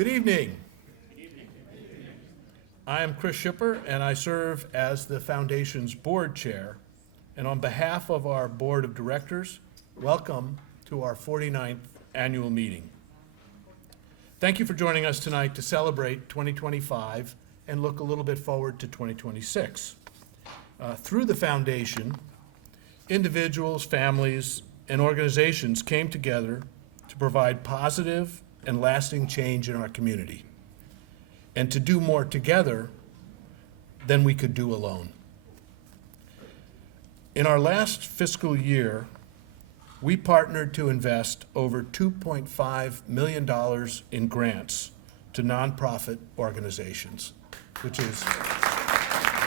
Good evening. I am Chris Shipper, and I serve as the Foundation's board chair. And on behalf of our board of directors, welcome to our 49th annual meeting. Thank you for joining us tonight to celebrate 2025 and look a little bit forward to 2026. Through the Foundation, individuals, families, and organizations came together to provide positive and lasting change in our community, and to do more together than we could do alone. In our last fiscal year, we partnered to invest over $2.5 million in grants to nonprofit organizations, which is,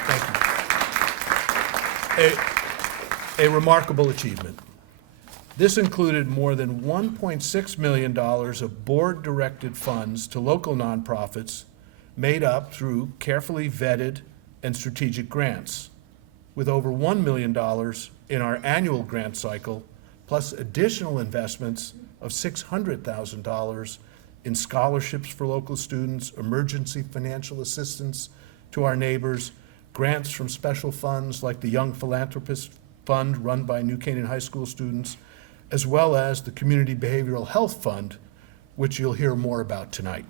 thank you, a remarkable achievement. This included more than $1.6 million of board-directed funds to local nonprofits made up through carefully vetted and strategic grants, with over $1 million in our annual grant cycle, plus additional investments of $600,000 in scholarships for local students, emergency financial assistance to our neighbors, grants from special funds like the Young Philanthropist Fund run by New Canaan High School students, as well as the Community Behavioral Health Fund, which you'll hear more about tonight.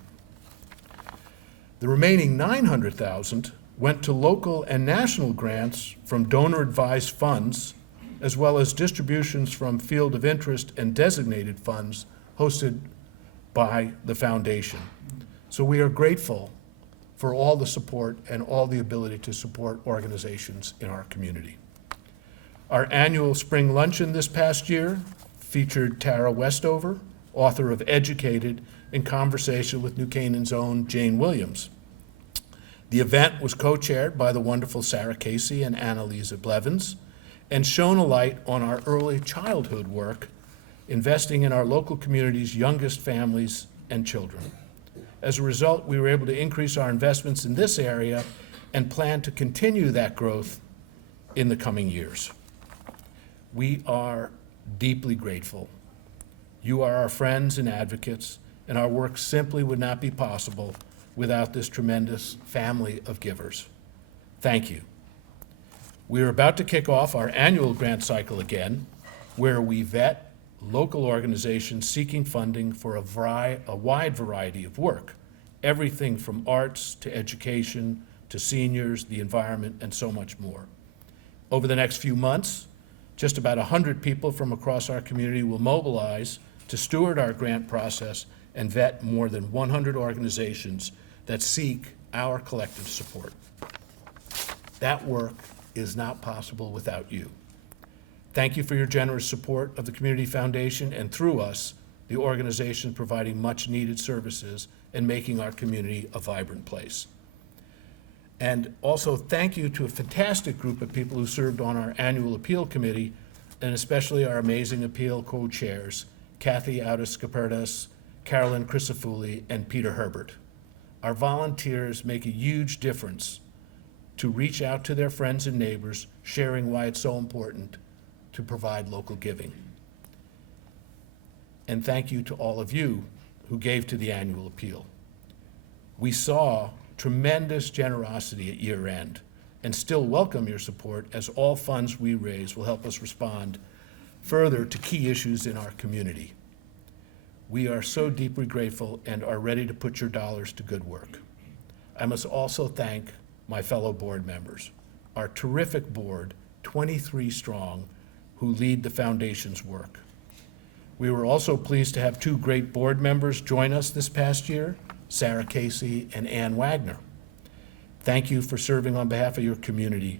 The remaining $900,000 went to local and national grants from donor-advised funds, as well as distributions from field of interest and designated funds hosted by the Foundation. So we are grateful for all the support and all the ability to support organizations in our community. Our annual spring luncheon this past year featured Tara Westover, author of Educated, in conversation with New Canaan's own Jane Williams. The event was co-chaired by the wonderful Sarah Casey and Annalisa Blevins, and shone a light on our early childhood work, investing in our local community's youngest families and children. As a result, we were able to increase our investments in this area and plan to continue that growth in the coming years. We are deeply grateful. You are our friends and advocates, and our work simply would not be possible without this tremendous family of givers. Thank you. We are about to kick off our annual grant cycle again, where we vet local organizations seeking funding for a wide variety of work, everything from arts to education to seniors, the environment, and so much more. Over the next few months, just about 100 people from across our community will mobilize to steward our grant process and vet more than 100 organizations that seek our collective support. That work is not possible without you. Thank you for your generous support of the Community Foundation, and through us, the organization providing much needed services and making our community a vibrant place. And also thank you to a fantastic group of people who served on our annual appeal committee, and especially our amazing appeal co-chairs, Kathy Audis-Capertas, Carolyn Crisafulli, and Peter Herbert. Our volunteers make a huge difference to reach out to their friends and neighbors, sharing why it's so important to provide local giving. And thank you to all of you who gave to the annual appeal. We saw tremendous generosity at year end and still welcome your support, as all funds we raise will help us respond further to key issues in our community. We are so deeply grateful and are ready to put your dollars to good work. I must also thank my fellow board members, our terrific board, 23 strong, who lead the Foundation's work. We were also pleased to have two great board members join us this past year, Sarah Casey and Ann Wagner. Thank you for serving on behalf of your community.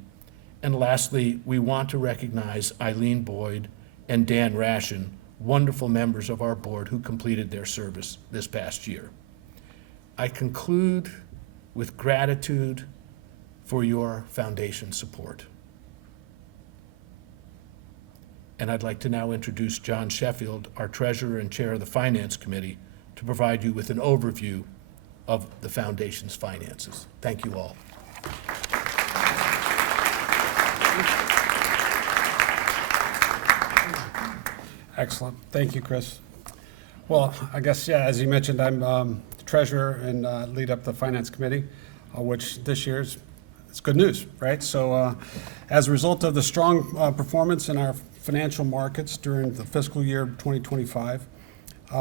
And lastly, we want to recognize Eileen Boyd and Dan Rashin, wonderful members of our board who completed their service this past year. I conclude with gratitude for your Foundation support. And I'd like to now introduce John Sheffield, our treasurer and chair of the Finance Committee, to provide you with an overview of the Foundation's finances. Thank you all. Excellent. Thank you, Chris. Well, I guess, yeah, as you mentioned, I'm treasurer and lead up the finance committee, which this year it's good news, right? So as a result of the strong performance in our financial markets during the fiscal year 2025,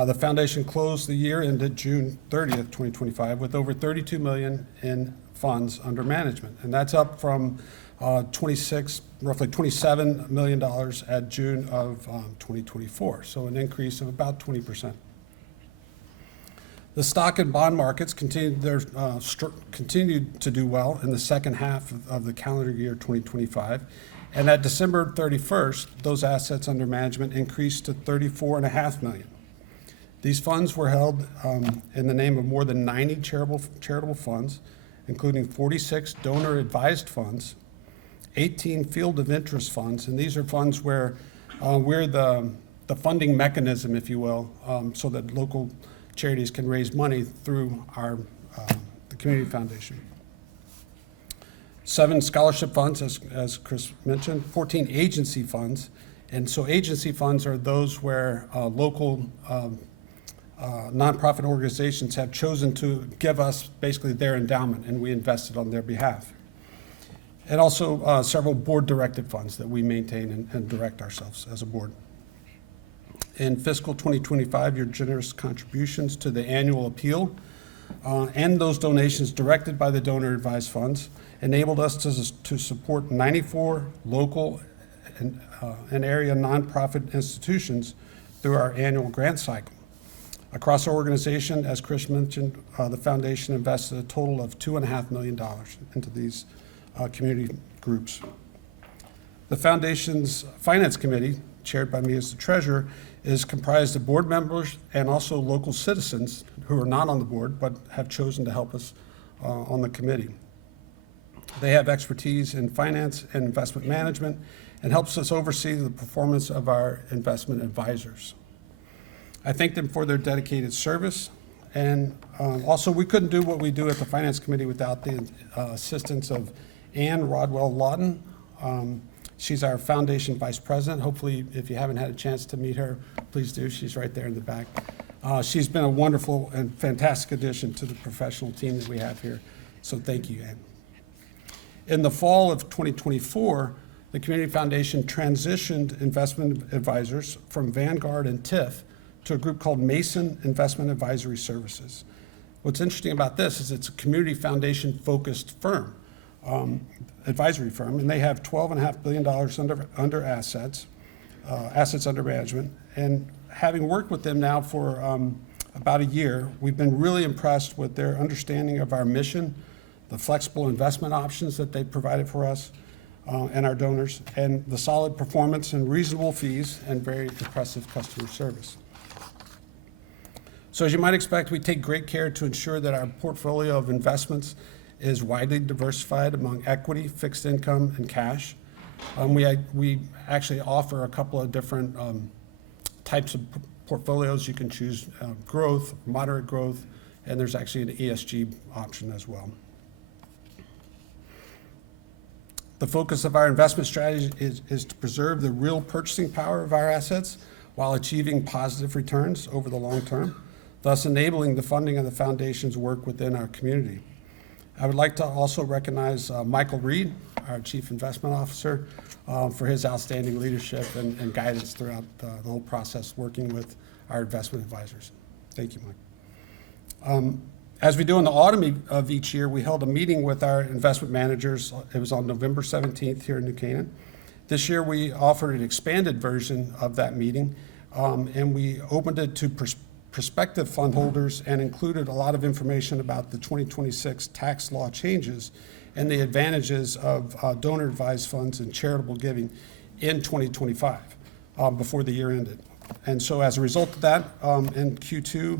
the foundation closed the year ended June 30th, 2025, with over $32 million in funds under management. And that's up from roughly $27 million at June of 2024. So an increase of about 20%. The stock and bond markets continued to do well in the second half of the calendar year 2025. And at December 31st, those assets under management increased to $34.5 million. These funds were held in the name of more than 90 charitable funds, including 46 donor-advised funds, 18 field of interest funds, and these are funds where we're the funding mechanism, if you will, so that local charities can raise money through the community foundation. 7 scholarship funds, as Chris mentioned, 14 agency funds, and so agency funds are those where local nonprofit organizations have chosen to give us basically their endowment, and we invested on their behalf. And also several board-directed funds that we maintain and direct ourselves as a board. In fiscal 2025, your generous contributions to the annual appeal and those donations directed by the donor-advised funds enabled us to support 94 local and area nonprofit institutions through our annual grant cycle. Across our organization, as Chris mentioned, the foundation invested a total of $2.5 million into these community groups. The foundation's finance committee, chaired by me as the treasurer, is comprised of board members and also local citizens who are not on the board but have chosen to help us on the committee. They have expertise in finance and investment management and helps us oversee the performance of our investment advisors. I thank them for their dedicated service, and also we couldn't do what we do at the finance committee without the assistance of Ann Rodwell-Lawton. She's our foundation vice president. Hopefully, if you haven't had a chance to meet her, please do. She's right there in the back. She's been a wonderful and fantastic addition to the professional team that we have here. So thank you, Ann. In the fall of 2024, the Community Foundation transitioned investment advisors from Vanguard and TIF to a group called Mason Investment Advisory Services. What's interesting about this is it's a community foundation focused firm. Advisory firm, and they have $12.5 billion under assets under management. And having worked with them now for about a year, we've been really impressed with their understanding of our mission, the flexible investment options that they provided for us and our donors, and the solid performance and reasonable fees and very impressive customer service. So as you might expect, we take great care to ensure that our portfolio of investments is widely diversified among equity, fixed income, and cash. We actually offer a couple of different types of portfolios. You can choose growth, moderate growth, and there's actually an ESG option as well. The focus of our investment strategy is to preserve the real purchasing power of our assets while achieving positive returns over the long term, thus enabling the funding of the foundation's work within our community. I would like to also recognize Michael Reed, our Chief Investment Officer, for his outstanding leadership and guidance throughout the whole process working with our investment advisors. Thank you, Mike. As we do in the autumn of each year, we held a meeting with our investment managers. It was on November 17th here in New Canaan. This year we offered an expanded version of that meeting, and we opened it to prospective fund holders and included a lot of information about the 2026 tax law changes and the advantages of donor-advised funds and charitable giving in 2025 before the year ended. And so as a result of that, in Q2,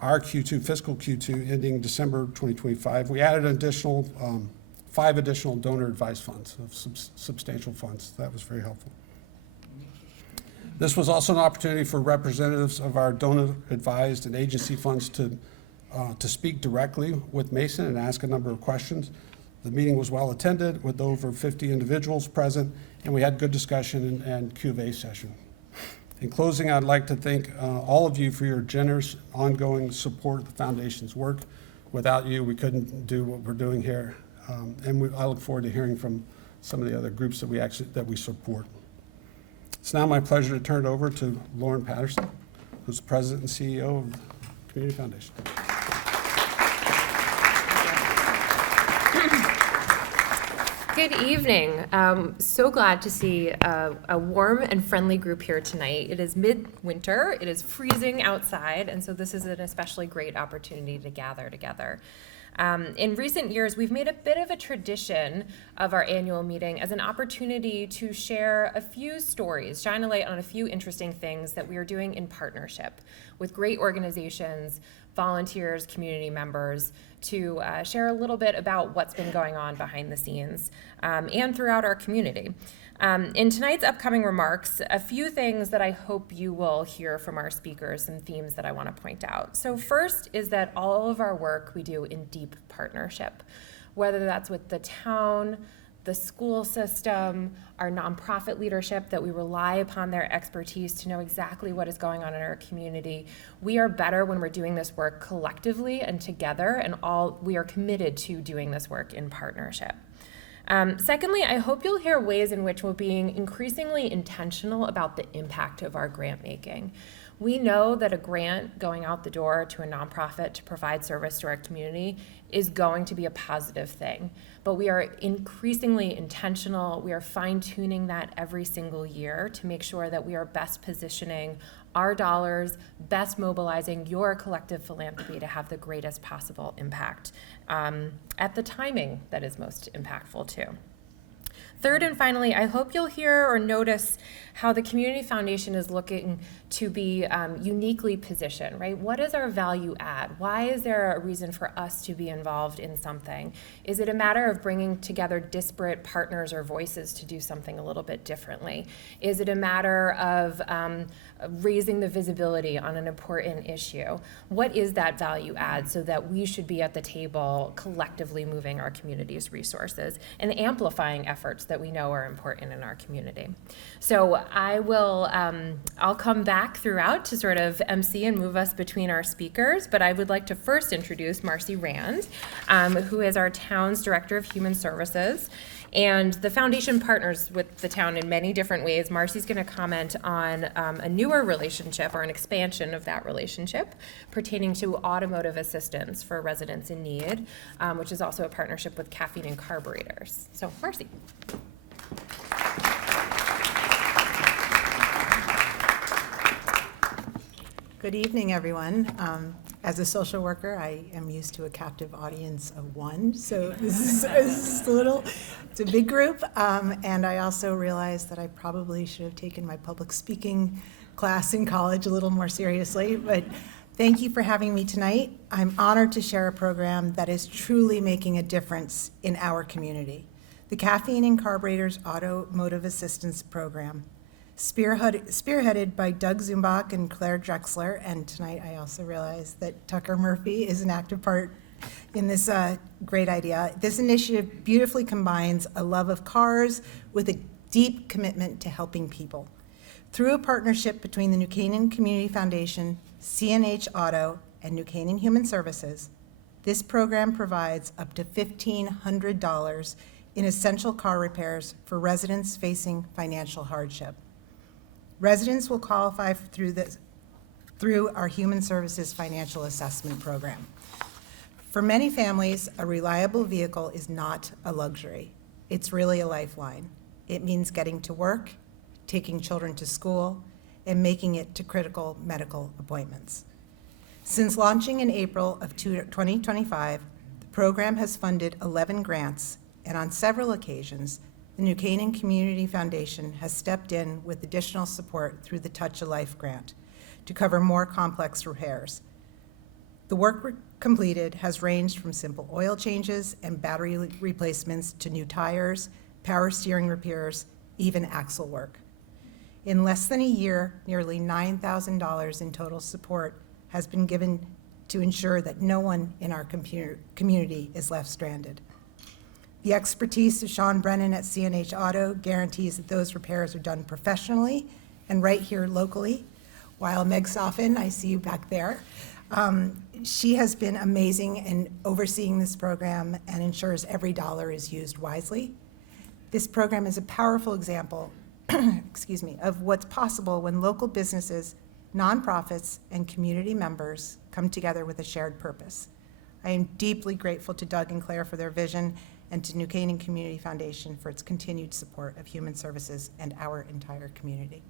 our Q2, fiscal Q2, ending December 2025, we added an additional 5 additional donor-advised funds, substantial funds. That was very helpful. This was also an opportunity for representatives of our donor-advised and agency funds to speak directly with Mason and ask a number of questions. The meeting was well attended with over 50 individuals present, and we had good discussion and Q&A session. In closing, I'd like to thank all of you for your generous ongoing support of the foundation's work. Without you, we couldn't do what we're doing here. I look forward to hearing from some of the other groups that we support. It's now my pleasure to turn it over to Lauren Patterson, who's the President and CEO of the Community Foundation. Good evening. So glad to see a warm and friendly group here tonight. It is midwinter, it is freezing outside, and so this is an especially great opportunity to gather together. In recent years, we've made a bit of a tradition of our annual meeting as an opportunity to share a few stories, shine a light on a few interesting things that we are doing in partnership with great organizations, volunteers, community members, to share a little bit about what's been going on behind the scenes and throughout our community. In tonight's upcoming remarks, a few things that I hope you will hear from our speakers, some themes that I want to point out. So first is that all of our work we do in deep partnership, whether that's with the town, the school system, our nonprofit leadership, that we rely upon their expertise to know exactly what is going on in our community. We are better when we're doing this work collectively and together, and we are committed to doing this work in partnership. Secondly, I hope you'll hear ways in which we're being increasingly intentional about the impact of our grant making. We know that a grant going out the door to a nonprofit to provide service to our community is going to be a positive thing, but we are increasingly intentional. We are fine-tuning that every single year to make sure that we are best positioning our dollars, best mobilizing your collective philanthropy to have the greatest possible impact at the timing that is most impactful too. Third and finally, I hope you'll hear or notice how the Community Foundation is looking to be uniquely positioned, right? What is our value add? Why is there a reason for us to be involved in something? Is it a matter of bringing together disparate partners or voices to do something a little bit differently? Is it a matter of raising the visibility on an important issue? What is that value add so that we should be at the table collectively moving our community's resources and amplifying efforts that we know are important in our community? So I'll come back throughout to sort of MC and move us between our speakers, but I would like to first introduce Marcy Rand, who is our town's Director of Human Services. And the foundation partners with the town in many different ways. Marcy's going to comment on a newer relationship or an expansion of that relationship pertaining to automotive assistance for residents in need, which is also a partnership with caffeine and carburetors. So, Marcy. Good evening, everyone. As a social worker, I am used to a captive audience of one, so this is it's a big group, and I also realized that I probably should have taken my public speaking class in college a little more seriously, but thank you for having me tonight. I'm honored to share a program that is truly making a difference in our community. The Caffeine and Carburetors Automotive Assistance Program, spearheaded by Doug Zumbach and Claire Drexler, and tonight I also realize that Tucker Murphy is an active part in this great idea. This initiative beautifully combines a love of cars with a deep commitment to helping people. Through a partnership between the New Canaan Community Foundation, CNH Auto, and New Canaan Human Services, this program provides up to $1,500 in essential car repairs for residents facing financial hardship. Residents will qualify through our Human Services Financial Assessment Program. For many families, a reliable vehicle is not a luxury. It's really a lifeline. It means getting to work, taking children to school, and making it to critical medical appointments. Since launching in April of 2025, the program has funded 11 grants, and on several occasions, the New Canaan Community Foundation has stepped in with additional support through the Touch a Life grant to cover more complex repairs. The work completed has ranged from simple oil changes and battery replacements to new tires, power steering repairs, even axle work. In less than a year, nearly $9,000 in total support has been given to ensure that no one in our community is left stranded. The expertise of Sean Brennan at CNH Auto guarantees that those repairs are done professionally and right here locally, while Meg Soffin, I see you back there. She has been amazing in overseeing this program and ensures every dollar is used wisely. This program is a powerful example, excuse me, of what's possible when local businesses, nonprofits, and community members come together with a shared purpose. I am deeply grateful to Doug and Claire for their vision and to New Canaan Community Foundation for its continued support of human services and our entire community.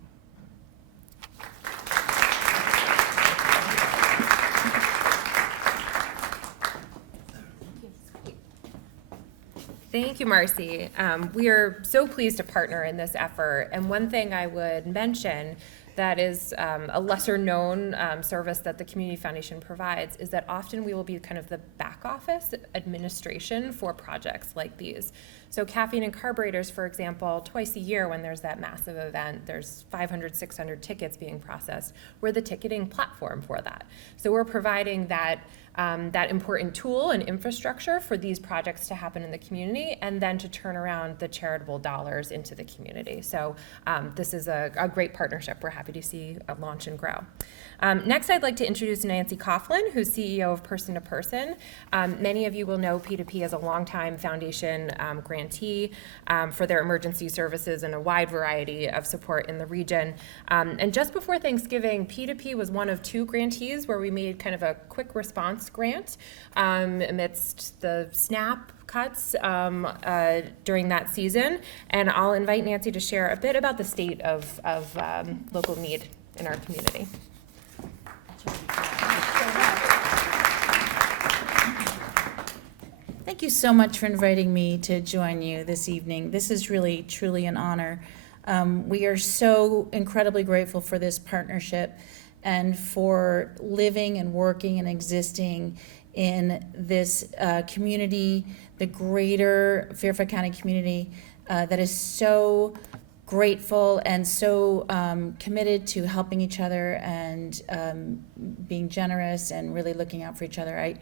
Thank you, Marcy. We are so pleased to partner in this effort. And one thing I would mention that is a lesser known service that the Community Foundation provides is that often we will be kind of the back office administration for projects like these. So caffeine and carburetors, for example, twice a year when there's that massive event, there's 500, 600 tickets being processed. We're the ticketing platform for that. So we're providing that important tool and infrastructure for these projects to happen in the community and then to turn around the charitable dollars into the community. So this is a great partnership. We're happy to see launch and grow. Next, I'd like to introduce Nancy Coughlin, who's CEO of Person to Person. Many of you will know P2P as a longtime foundation grantee for their emergency services and a wide variety of support in the region. And just before Thanksgiving, P2P was one of 2 grantees where we made kind of a quick response grant amidst the SNAP cuts during that season. And I'll invite Nancy to share a bit about the state of local need in our community. Thank you so much for inviting me to join you this evening. This is really, truly an honor. We are so incredibly grateful for this partnership and for living and working and existing in this community, the greater Fairfield County community that is so grateful and so committed to helping each other and being generous and really looking out for each other.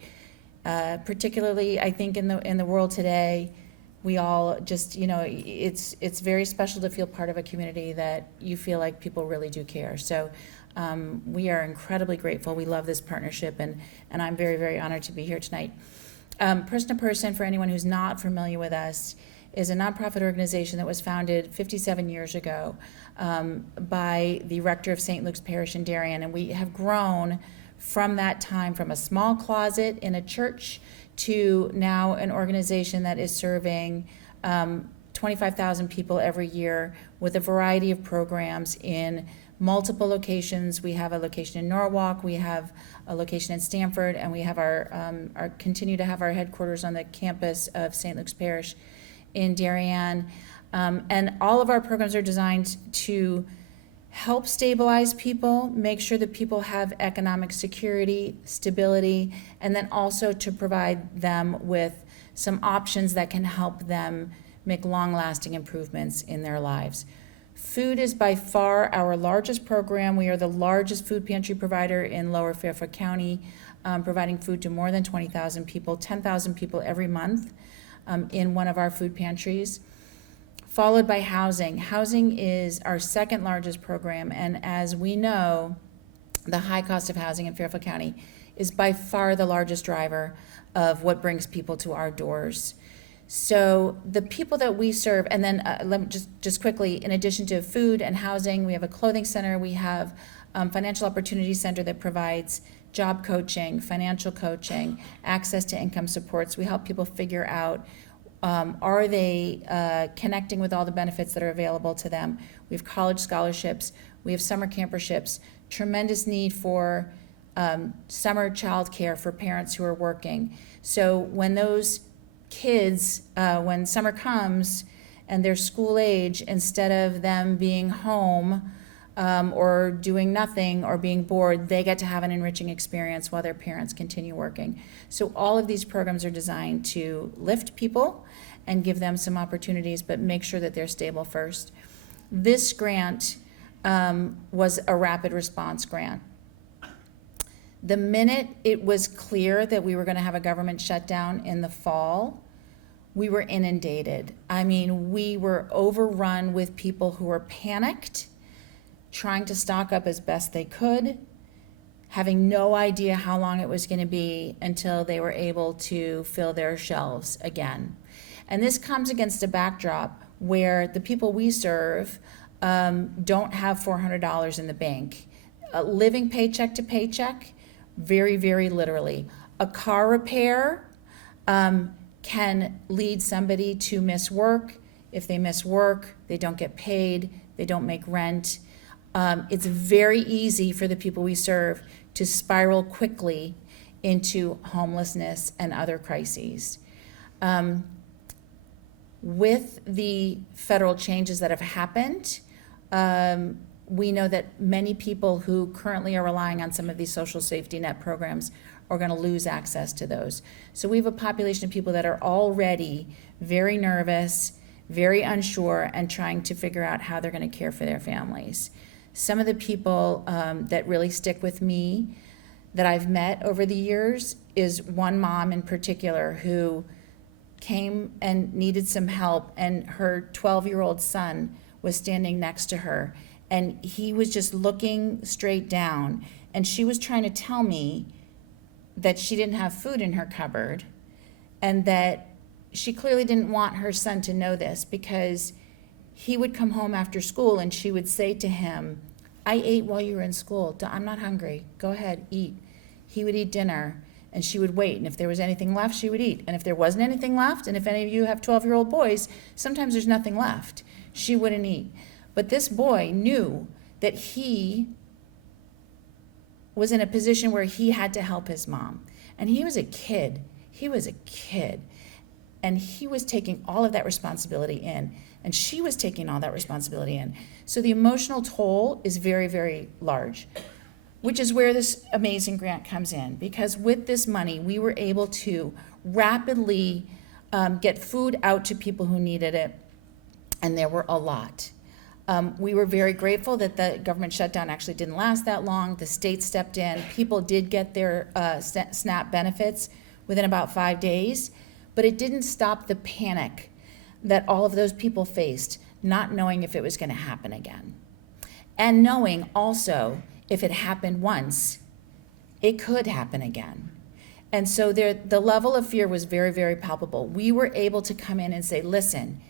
Particularly, I think in the world today, we all just, it's very special to feel part of a community that you feel like people really do care. So we are incredibly grateful. We love this partnership, and I'm very, very honored to be here tonight. Person to Person, for anyone who's not familiar with us, is a nonprofit organization that was founded 57 years ago by the rector of St. Luke's Parish in Darien, and we have grown from that time from a small closet in a church to now an organization that is serving 25,000 people every year with a variety of programs in multiple locations. We have a location in Norwalk, we have a location in Stamford, and we have continue to have our headquarters on the campus of St. Luke's Parish in Darien. And all of our programs are designed to help stabilize people, make sure that people have economic security, stability, and then also to provide them with some options that can help them make long-lasting improvements in their lives. Food is by far our largest program. We are the largest food pantry provider in Lower Fairfield County, providing food to more than 20,000 people, 10,000 people every month in one of our food pantries. Followed by housing. Housing is our second largest program, and as we know, the high cost of housing in Fairfield County is by far the largest driver of what brings people to our doors. So the people that we serve, and then let me just quickly, in addition to food and housing, we have a clothing center, we have financial opportunity center that provides job coaching, financial coaching, access to income supports. We help people figure out are they connecting with all the benefits that are available to them. We have college scholarships, we have summer camperships, tremendous need for summer childcare for parents who are working. So when those kids, when summer comes and they're school age, instead of them being home or doing nothing or being bored, they get to have an enriching experience while their parents continue working. So all of these programs are designed to lift people and give them some opportunities, but make sure that they're stable first. This grant was a rapid response grant. The minute it was clear that we were going to have a government shutdown in the fall, we were inundated. I mean, we were overrun with people who were panicked, trying to stock up as best they could, having no idea how long it was going to be until they were able to fill their shelves again. And this comes against a backdrop where the people we serve don't have $400 in the bank. Living paycheck to paycheck, very, very literally. A car repair can lead somebody to miss work. If they miss work, they don't get paid, they don't make rent. It's very easy for the people we serve to spiral quickly into homelessness and other crises. With the federal changes that have happened, we know that many people who currently are relying on some of these social safety net programs are going to lose access to those. So we have a population of people that are already very nervous, very unsure, and trying to figure out how they're going to care for their families. Some of the people that really stick with me that I've met over the years is one mom in particular who came and needed some help, and her 12-year-old son was standing next to her, and he was just looking straight down, and she was trying to tell me that she didn't have food in her cupboard, and that she clearly didn't want her son to know this, because he would come home after school and she would say to him, "I ate while you were in school. I'm not hungry. Go ahead, eat." He would eat dinner, and she would wait, and if there was anything left, she would eat. And if there wasn't anything left, and if any of you have 12-year-old boys, sometimes there's nothing left, she wouldn't eat. But this boy knew that he was in a position where he had to help his mom. And he was a kid. And he was taking all of that responsibility in, and she was taking all that responsibility in. So the emotional toll is very, very large, which is where this amazing grant comes in, because with this money, we were able to rapidly get food out to people who needed it, and there were a lot. We were very grateful that the government shutdown actually didn't last that long. The state stepped in. People did get their SNAP benefits within about 5 days, but it didn't stop the panic that all of those people faced, not knowing if it was going to happen again. And knowing also, if it happened once, it could happen again. And so the level of fear was very, very palpable. We were able to come in and say, listen,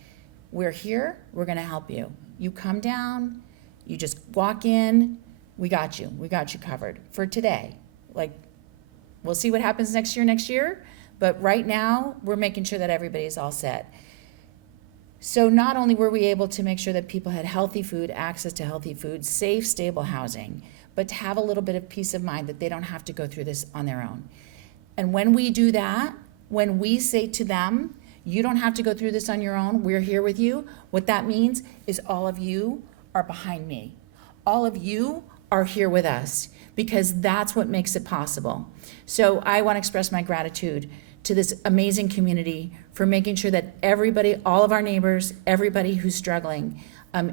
we're here, we're going to help you. You come down, you just walk in, we got you covered for today. Like, we'll see what happens next year, but right now, we're making sure that everybody's all set. So not only were we able to make sure that people had healthy food, access to healthy food, safe, stable housing, but to have a little bit of peace of mind that they don't have to go through this on their own. And when we do that, when we say to them, you don't have to go through this on your own, we're here with you, what that means is all of you are behind me. All of you are here with us, because that's what makes it possible. So I want to express my gratitude to this amazing community for making sure that everybody, all of our neighbors, everybody who's struggling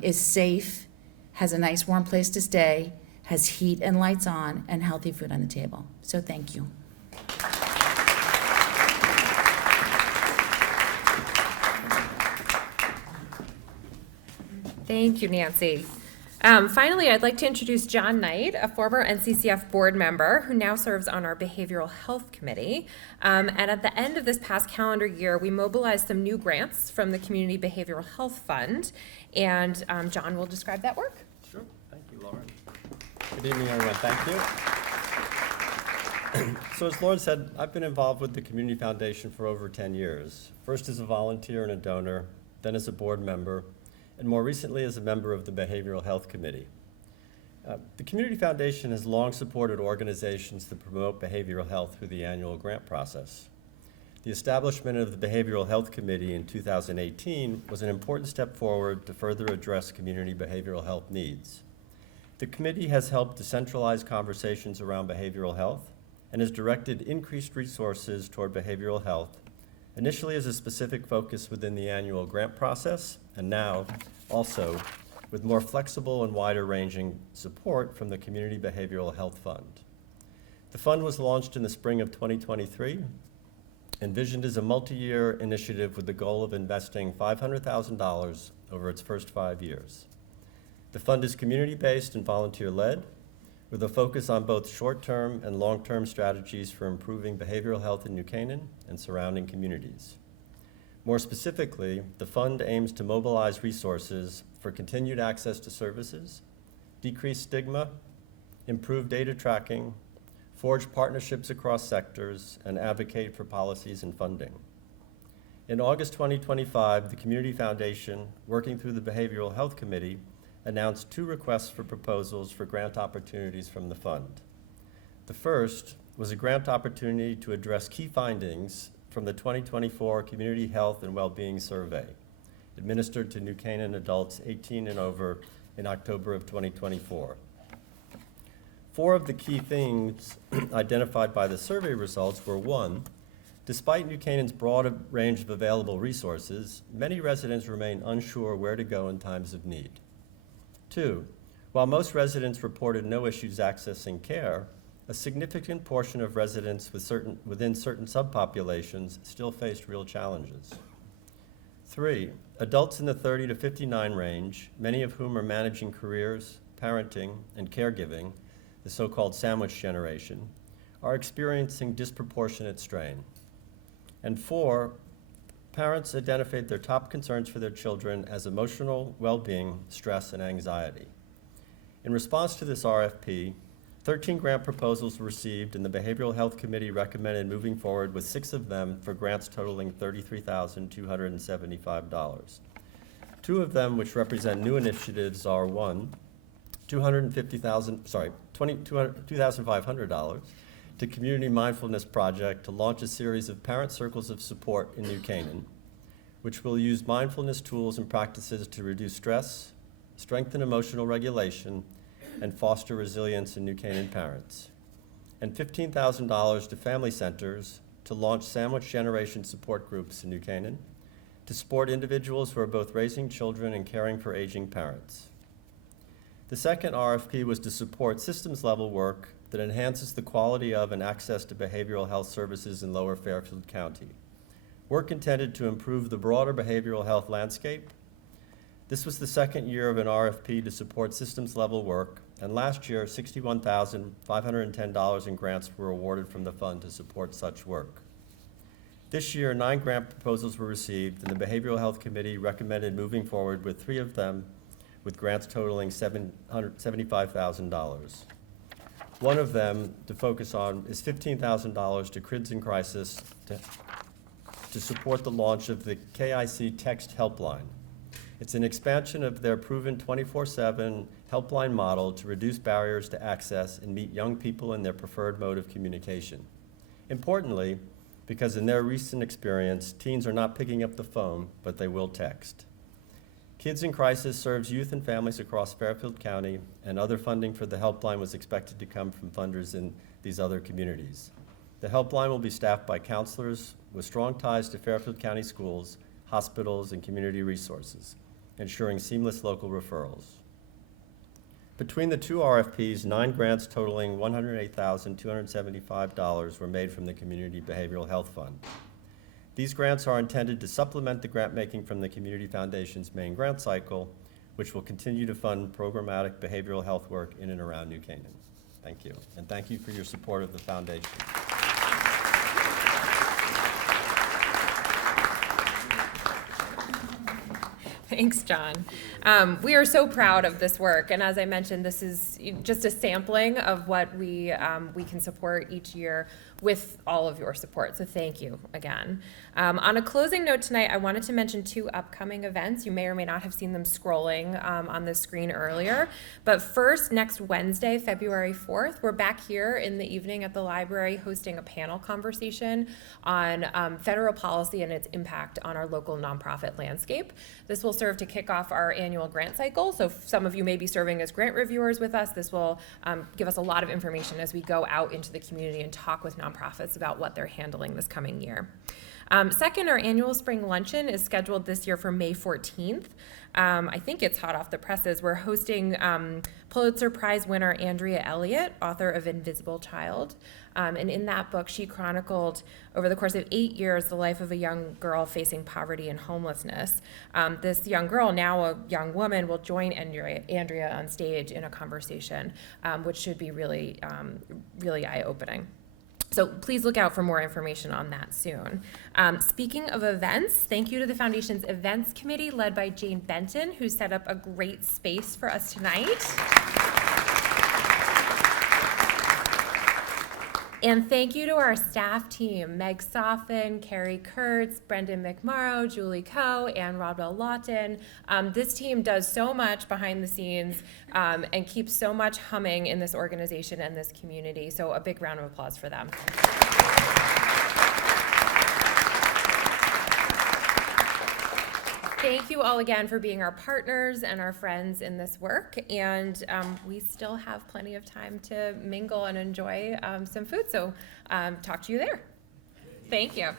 is safe, has a nice warm place to stay, has heat and lights on, and healthy food on the table. So thank you. Thank you, Nancy. Finally, I'd like to introduce John Knight, a former NCCF board member who now serves on our Behavioral Health Committee. And at the end of this past calendar year, we mobilized some new grants from the Community Behavioral Health Fund, and John will describe that work. Sure. Thank you, Lauren. Good evening, everyone. Thank you. So as Lauren said, I've been involved with the Community Foundation for over 10 years, first as a volunteer and a donor, then as a board member, and more recently as a member of the Behavioral Health Committee. The Community Foundation has long supported organizations that promote behavioral health through the annual grant process. The establishment of the Behavioral Health Committee in 2018 was an important step forward to further address community behavioral health needs. The committee has helped to centralize conversations around behavioral health and has directed increased resources toward behavioral health, initially as a specific focus within the annual grant process, and now also with more flexible and wider-ranging support from the Community Behavioral Health Fund. The fund was launched in the spring of 2023, envisioned as a multi-year initiative with the goal of investing $500,000 over its first 5 years. The fund is community-based and volunteer-led, with a focus on both short-term and long-term strategies for improving behavioral health in New Canaan and surrounding communities. More specifically, the fund aims to mobilize resources for continued access to services, decrease stigma, improve data tracking, forge partnerships across sectors, and advocate for policies and funding. In August 2025, the Community Foundation, working through the Behavioral Health Committee, announced 2 requests for proposals for grant opportunities from the fund. The first was a grant opportunity to address key findings from the 2024 Community Health and Wellbeing Survey, administered to New Canaan adults 18 and over in October of 2024. 4 of the key themes identified by the survey results were: 1, despite New Canaan's broad range of available resources, many residents remain unsure where to go in times of need. 2, while most residents reported no issues accessing care, a significant portion of residents within certain subpopulations still faced real challenges. 3, adults in the 30 to 59 range, many of whom are managing careers, parenting, and caregiving, the so-called sandwich generation, are experiencing disproportionate strain. And 4, parents identified their top concerns for their children as emotional well-being, stress, and anxiety. In response to this RFP, 13 grant proposals were received, and the Behavioral Health Committee recommended moving forward with 6 of them for grants totaling $33,275. 2 of them, which represent new initiatives, are: 1, $2,500 to Community Mindfulness Project to launch a series of parent circles of support in New Canaan, which will use mindfulness tools and practices to reduce stress, strengthen emotional regulation, and foster resilience in New Canaan parents. And $15,000 to family centers to launch sandwich generation support groups in New Canaan to support individuals who are both raising children and caring for aging parents. The second RFP was to support systems-level work that enhances the quality of and access to behavioral health services in Lower Fairfield County. Work intended to improve the broader behavioral health landscape. This was the second year of an RFP to support systems-level work, and last year, $61,510 in grants were awarded from the fund to support such work. This year, 9 grant proposals were received, and the Behavioral Health Committee recommended moving forward with 3 of them, with grants totaling $75,000. One of them to focus on is $15,000 to Kids in Crisis to support the launch of the KIC Text Helpline. It's an expansion of their proven 24/7 helpline model to reduce barriers to access and meet young people in their preferred mode of communication. Importantly, because in their recent experience, teens are not picking up the phone, but they will text. Kids in Crisis serves youth and families across Fairfield County, and other funding for the helpline was expected to come from funders in these other communities. The helpline will be staffed by counselors with strong ties to Fairfield County schools, hospitals, and community resources, ensuring seamless local referrals. Between the 2 RFPs, 9 grants totaling $108,275 were made from the Community Behavioral Health Fund. These grants are intended to supplement the grant making from the Community Foundation's main grant cycle, which will continue to fund programmatic behavioral health work in and around New Canaan. Thank you, and thank you for your support of the foundation. Thanks, John. We are so proud of this work, and as I mentioned, this is just a sampling of what we can support each year with all of your support, so thank you again. On a closing note tonight, I wanted to mention 2 upcoming events. You may or may not have seen them scrolling on the screen earlier, but first, next Wednesday, February 4th, we're back here in the evening at the library hosting a panel conversation on federal policy and its impact on our local nonprofit landscape. This will serve to kick off our annual grant cycle, so some of you may be serving as grant reviewers with us. This will give us a lot of information as we go out into the community and talk with nonprofits about what they're handling this coming year. Second, our annual spring luncheon is scheduled this year for May 14th. I think it's hot off the presses. We're hosting Pulitzer Prize winner Andrea Elliott, author of Invisible Child. And in that book, she chronicled over the course of 8 years the life of a young girl facing poverty and homelessness. This young girl, now a young woman, will join Andrea on stage in a conversation, which should be really, really eye-opening. So please look out for more information on that soon. Speaking of events, thank you to the Foundation's Events Committee led by Jane Benton, who set up a great space for us tonight. And thank you to our staff team, Meg Soffin, Carrie Kurtz, Brendan McMorrow, Julie Coe, and Rodwell Lawton. This team does so much behind the scenes and keeps so much humming in this organization and this community. So a big round of applause for them. Thank you all again for being our partners and our friends in this work. And we still have plenty of time to mingle and enjoy some food. So talk to you there. Thank you.